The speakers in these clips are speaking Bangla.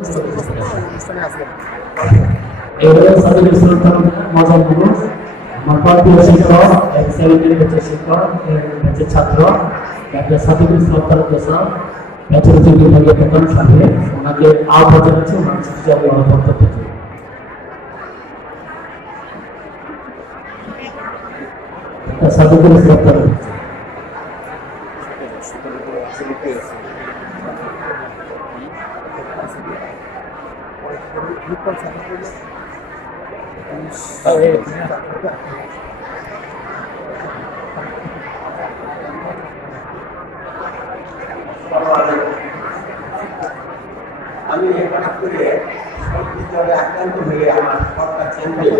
এবারে সাদুল ইসলাম মজার গুরু আমার প্রিয় শিক্ষক এক্সেলেন্ট ব্যাচের শিক্ষক ব্যাচের ছাত্র ডাক্তার সাদুল ইসলাম তালুকদার ব্যাচেলর বিভাগের প্রধান সাথে ওনাকে আহ্বান জানাচ্ছি ওনার চিঠি বক্তব্য থেকে সাদুল ইসলাম তালুকদার আমি হঠাৎ করে সর্দি জ্বরে আক্রান্ত হয়ে আমার পথটা চেঞ্জ হয়ে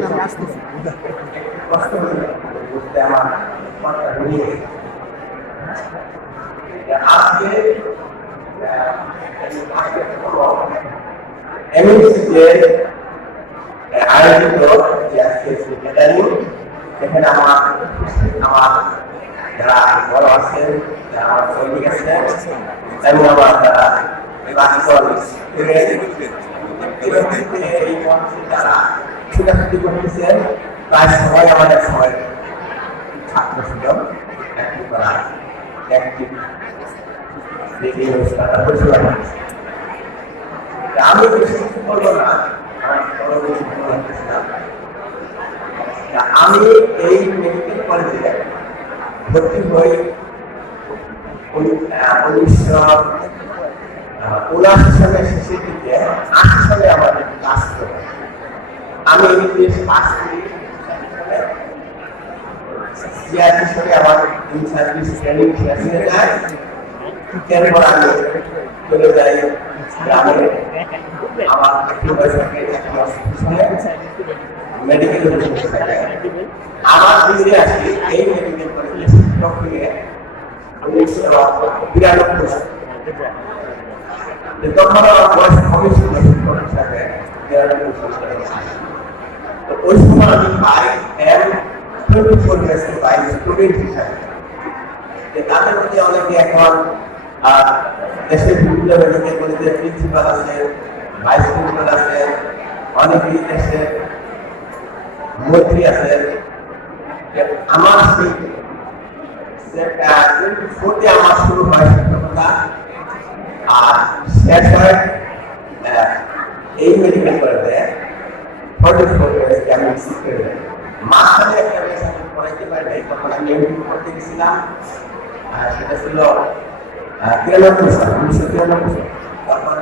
কষ্ট হয়ে বুঝতে আমার পথটা নিয়ে আজকে এমএনসিতে আয়োজিত যে আজকে একাডেমি এখানে আমার যারা বড় আছেন যারা আমার সৈনিক আছেন এবং আমার যারা এই মঞ্চে যারা ছোটাছুটি করতেছেন প্রায় সবাই আমাদের সবাই ছাত্র ছিল আমি বেশি কিছু বলবো না আমি এই মেডিকেল কলেজে ভর্তি হই 1979 সালের শেষের দিকে 80 সালে আমাদের ক্লাস করে আমি ইংলিশ পাস করি সিআরপি সালে আমার ইন সার্ভিস ট্রেনিং শেষ হয়ে যায় এরপর আমি চলে যাই গ্রামে আমার মেডিকেল আমার দিকে আসি এই মেডিকেল কলেজে শিক্ষক হয়ে 1992 তখন আমার বয়স কমই ছিল শিক্ষক হিসাবে তো ওই সময় আমি পাই পাই স্টুডেন্ট হিসাবে তাদের মধ্যে অনেকে এখন দেশের বিভিন্ন মেডিকেল কলেজের প্রিন্সিপাল আছেন ভাইস প্রিন্সিপাল আছেন অনেকেই দেশের মন্ত্রী আছেন আমার সেই আমার শুরু হয় শিক্ষকতা আর শেষ হয় এই মেডিকেল কলেজে 44 ইয়ার্স আমি শিক্ষক মাঝখানে একটা বেশ পড়াইতে পারি তখন আমি এমপি করতে গেছিলাম সেটা ছিল 93 সাল 1993 সাল তারপর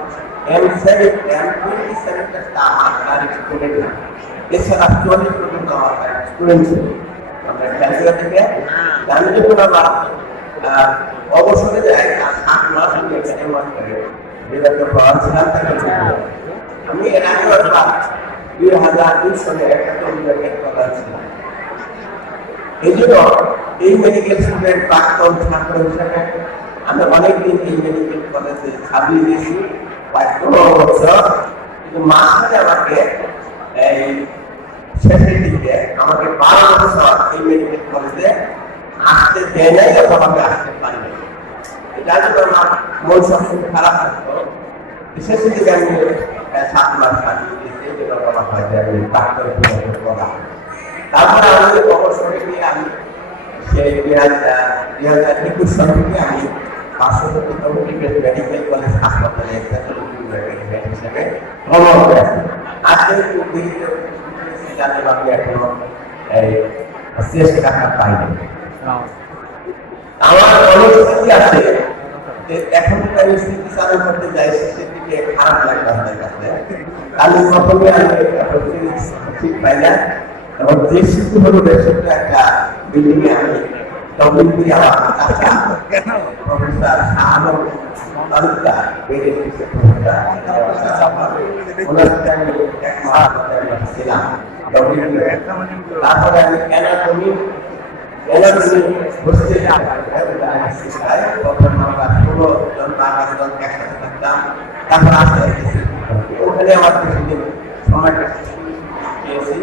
M27টা স্টাফ আর স্টুডেন্ট এছাড়া 44 পর্যন্ত আমার স্টুডেন্ট ছিল আমরা ক্যালকুলেট থেকে আমি যখন আমার অবসরে যাই 7 মাস আমি এখানে ওয়ার্ক করি বিগত পড়াশোনা আমি এর আগে 2002 সালে একটা বিভাগের প্রধান ছিলাম এই জন্য এই মেডিকেল স্টুডেন্ট প্রাক্তন ছাত্র হিসেবে আমি অনেকদিন এই মেডিকেল কলেজে ছাপিয়ে দিয়েছি প্রায় 15 বছর কিন্তু মাঝখানে আমাকে এই শেষের দিকে আমাকে 12 বছর এই মেডিকেল কলেজে আসতে দেয় নাই এবং আমি আসতে পারি না যার জন্য আমার মন সবসময় খারাপ থাকতো শেষের দিকে আমি 7 মাস কাটিয়ে দিয়েছি যেটা বলা হয় যে আমি ডাক্তার বিভাগের প্রধান তারপরে আমাদের অবসরে নিয়ে আমি সেই 2021 সাল থেকে আমি পার্শ্ববর্তী মেডিকেল কলেজ হাসপাতালে হিসেবে কর্মরত আছি আজকে জানতে আমি এখনো শেষ টাকা পাইনি আমার অনেক স্মৃতি আছে এখন আমি স্মৃতি চালু করতে যাই শেষের দিকে খারাপ লাগে আমাদের কাছে আমি প্রথমে আমি ঠিক পাই না এবং যে শিশু হলো সেটা একটা বিল্ডিং এ আমি ডব্লিউপি আমার কাকা প্রফেসর শাহানব তালুকদার বেডের ওনার সাথে আমি এক মাস ছিলাম ডব্লিউপি তারপরে আমি অ্যানাটমি বসতে তখন আমরা 16 জন 12 জন একসাথে থাকতাম তারপর আসতে ওখানে আমার কিছুদিন সময়টা পেয়েছি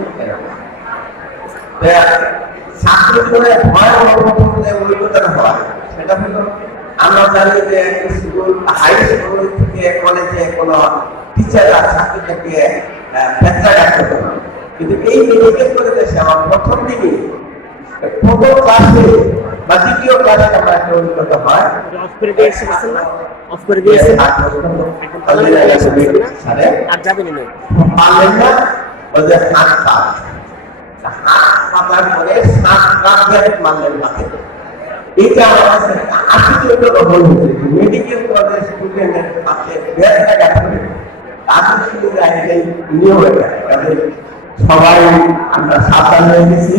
ছাত্র জীবনে ভয়াবহ অভিজ্ঞতা হয় সেটা হলো আমরা জানি যে স্কুল হাই স্কুল থেকে কলেজে কোনো টিচাররা ছাত্রদেরকে ব্যথাঘাত করতো না। কিন্তু এই মেডিকেল কলেজে এসে আমার প্রথম দিনই প্রথম ক্লাসে বা দ্বিতীয় ক্লাসে আমার একটা অভিজ্ঞতা হয়। অফ করে দিয়েছেন না? অফ করে দিয়েছেন আর যাবেন না, পারলেন না, ওদের হাত পাতার পরে 7 লাখ মারলেন মাঠে। এটা আমার কাছে আশ্চর্য হল মেডিকেল কলেজের স্টুডেন্টের হাতে ব্যথাঘাত করে তাদের শুধু নিয়ম হয়ে যায়। সবাই আমরা সাবধান হয়ে গেছি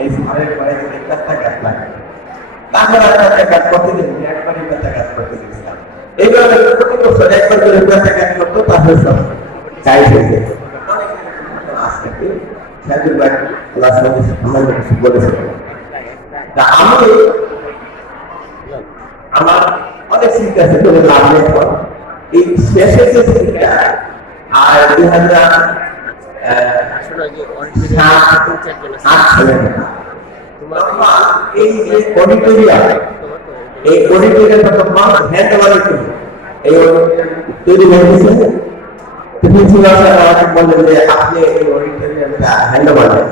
এই ঘরের পরে যদি ব্যথাঘাত লাগে তারপর ব্যথাঘাত করতে দিন, একবারই ব্যথাঘাত করতে দিয়েছিলাম। এইভাবে প্রতি বছর একবার করে ব্যথাঘাত করতো, তাহলে সব চাই হয়ে যেত। আজকে সাহেব ভাই ক্লাস আমাদের কিছু বলেছিলেন। আমি আমার অনেক স্মৃতি আছে করে লাভ নেই। এই শেষের যে স্মৃতিটা আর 2007 এই যে অডিটোরিয়াম, এই অডিটোরিয়ামটা তখন হ্যান্ড বানাইতে এই তৈরি হয়েছে। প্রিন্সিপাল স্যার আমাকে বললেন যে আপনি এই অডিটোরিয়ামটা হ্যান্ড বানাবেন।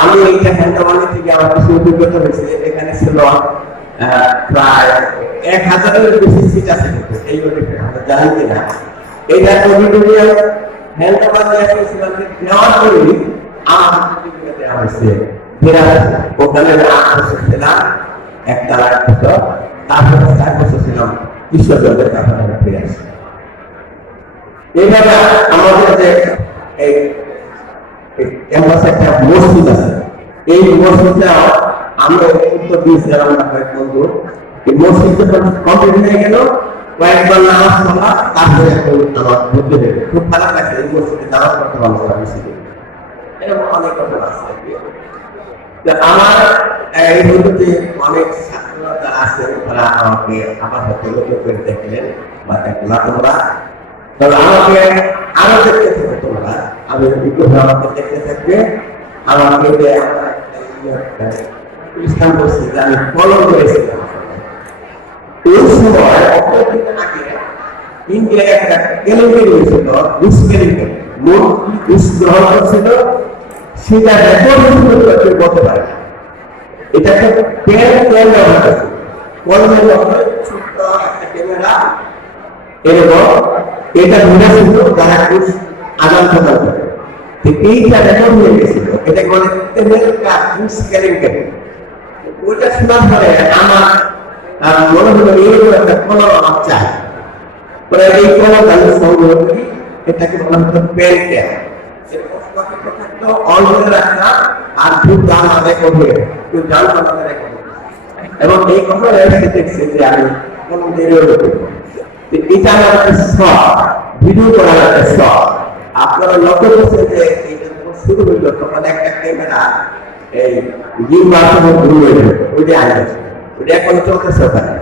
আমি এইটা হ্যান্ড বানাতে গিয়ে আমার কিছু অভিজ্ঞতা হয়েছে। এখানে ছিল প্রায় 1000-এর বেশি সিট আছে এই অডিটোরিয়াম, আমরা জানি কিনা। এইটা অডিটোরিয়াম হ্যান্ড বানিয়ে নেওয়ার পরে আমার দেওয়া হয়েছে ওখানে 8 বছর ছিলাম একতলার ভিতর, তারপরে 4 বছর ছিলাম বিশ্ববিদ্যালয়ের, তারপরে আমরা ফিরে আসি। এইভাবে আমাদের যে এই ক্যাম্পাসে একটা মসজিদ আছে, এই মসজিদটা আমরা উত্তর দিয়েছিলাম আমরা কয়েক বন্ধু। এই মসজিদটা কমপ্লিট হয়ে গেল, কয়েকবার নামাজ পড়া, তারপরে আমার বুদ্ধি হয়ে গেল। খুব খারাপ লাগছে এই মসজিদে নামাজ পড়তে ভালো করা মসজিদে। এরকম অনেক ঘটনা আছে। আমার এই বন্ধুতে অনেক ছাত্ররা যারা আছে তারা আমাকে আমার হাতে লক্ষ্য করে দেখলেন বা দেখলা তোমরা, তবে আমাকে আরো দেখতে থাকবে তোমরা। আমি বিগ্রহ আমাকে দেখতে থাকবে, আমাকে ইসলাম বলছি যে আমি ফলো করেছিলাম। ওই সময় অপরদিন আগে ইন্ডিয়ায় একটা কেলেঙ্কারি হয়েছিল, দুষ্কেলেঙ্কারি, মোট ঘুষ গ্রহণ করছিল, সেটা রেকর্ড করতে বলতে পারে। এটা একটা পেন ব্যবহার করছে, কলমের ব্যবহার ছোট্ট একটা ক্যামেরা এরকম এটা ধরেছিল যারা ঘুষ আদান প্রদান করে। এইটা রেকর্ড হয়ে গেছিল, এটা বলে ঘুষ কেলেঙ্কারি। ওইটা শোনার পরে আমার মনে হলো এরকম একটা কলম আমার চাই। পরে এই কলম আমি সংগ্রহ করি, এটাকে বলা হতো পেন ক্যাপ। এবং এই কথা দেখছে যে আমি এটা আমার একটা শখ, ভিডিও করার একটা শখ। আপনারা লক্ষ্য করছেন যে শুরু হইল তখন একটা ক্যামেরা এই ওইটা আনছে, ওইটা এখন চলতেছে ওখানে।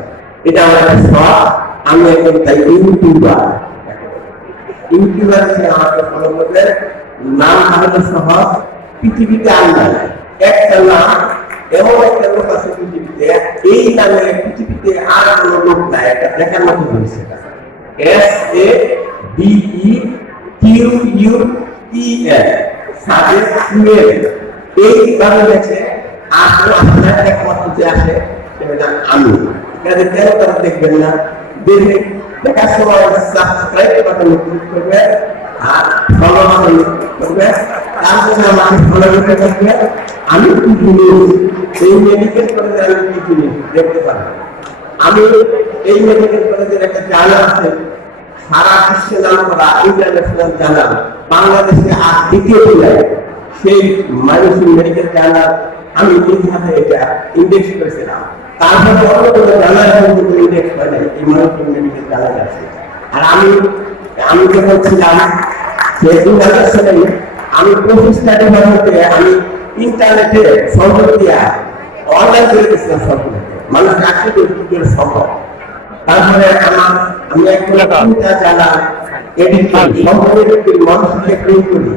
এটা আমার একটা শখ, আমি এখন তাই ইউটিউবার আমাকে ফলো করবে। নাম আমাদের সহজ, পৃথিবীতে আন্দাজ একটা নাম, এমন একটা লোক আছে পৃথিবীতে, এই নামে পৃথিবীতে আর কোন লোক নাই, এটা দেখার মতো জিনিস। SADEQUEL সাদেকুয়েল, এই নামে দেখে আর আপনার একমাত্র যে আসে সেটা আমি। কেন তারা দেখবেন না? দেখার সময় সাবস্ক্রাইব বাটন ক্লিক করবে আর ফলো বাটন ক্লিক করবে, তারপরে আমাকে ফলো করতে থাকবে। আমি কি জিনিস এই মেডিকেল কলেজে আমি কি জিনিস দেখতে পারবো। আমি এই মেডিকেল কলেজের একটা জার্নাল আছে, সারা বিশ্বে নাম করা ইন্টারন্যাশনাল জার্নাল, বাংলাদেশে আর দ্বিতীয় জেলায় সেই মাইনসিং মেডিকেল জার্নাল আমি নিজ হাতে এটা ইন্ডেক্স করেছিলাম। তারপরে অন্য কোনো জার্নাল ইন্ডেক্স হয় না, এই মাইনসিং মেডিকেল জার্নাল আছে। আর আমি যখন ছিলাম সেই 2000 সালে আমি প্রতিষ্ঠাটি হতে আমি ইন্টারনেটে সংযোগ দিয়া অনলাইন করে দিয়েছিলাম সবগুলোকে, মানুষ চাকরি করে সম্ভব। তারপরে আমি একটা জানা এডিট করি, সম্পূর্ণ মানুষকে প্রিন্ট করি।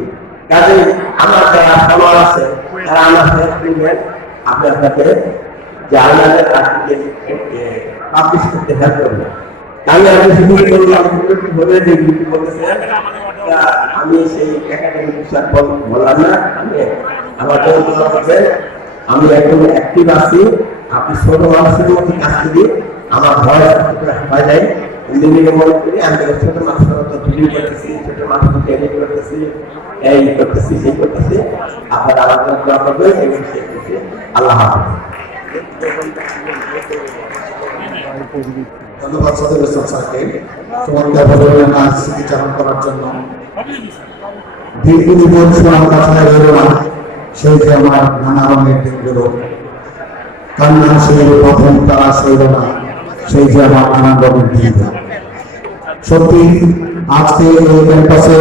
কাজে আমার যারা ফলোয়ার আছে তারা আমার আপনি আপনাকে জার্নালের আর্টিকেল পাবলিশ করতে হেল্প করবে। আমি আগে শুধু বললাম বলে দেখি বলতেছে আমি সেই একাডেমিক বিষয় বললাম না আমি আমার হচ্ছে আমি এখন অ্যাক্টিভ আছি আপনি ছোট মানুষের মধ্যে কাজ করি আমার ভয় হয় নাই নিজেকে মনে করি আমি ছোট মানুষের মতো ভিডিও করতেছি ছোট মানুষকে এডিট করতেছি এই করতেছি সেই করতেছি আপনার আমার জন্য দোয়া করবেন এবং শিখতেছি আল্লাহ হাফেজ। ধন্যবাদ সদর ইসলাম স্যারকে চমৎকারভাবে নাচ স্মৃতিচারণ করার জন্য। দীর্ঘজীবন আমার কাছে রইল না সেই যে আমার নানা রঙের দিনগুলো, কান্না সেই প্রথম তারা সইল না সেই যে আমার নানা রঙের দিনগুলো। সত্যি আজকে এই ক্যাম্পাসে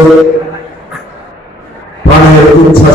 প্রাণের ইচ্ছা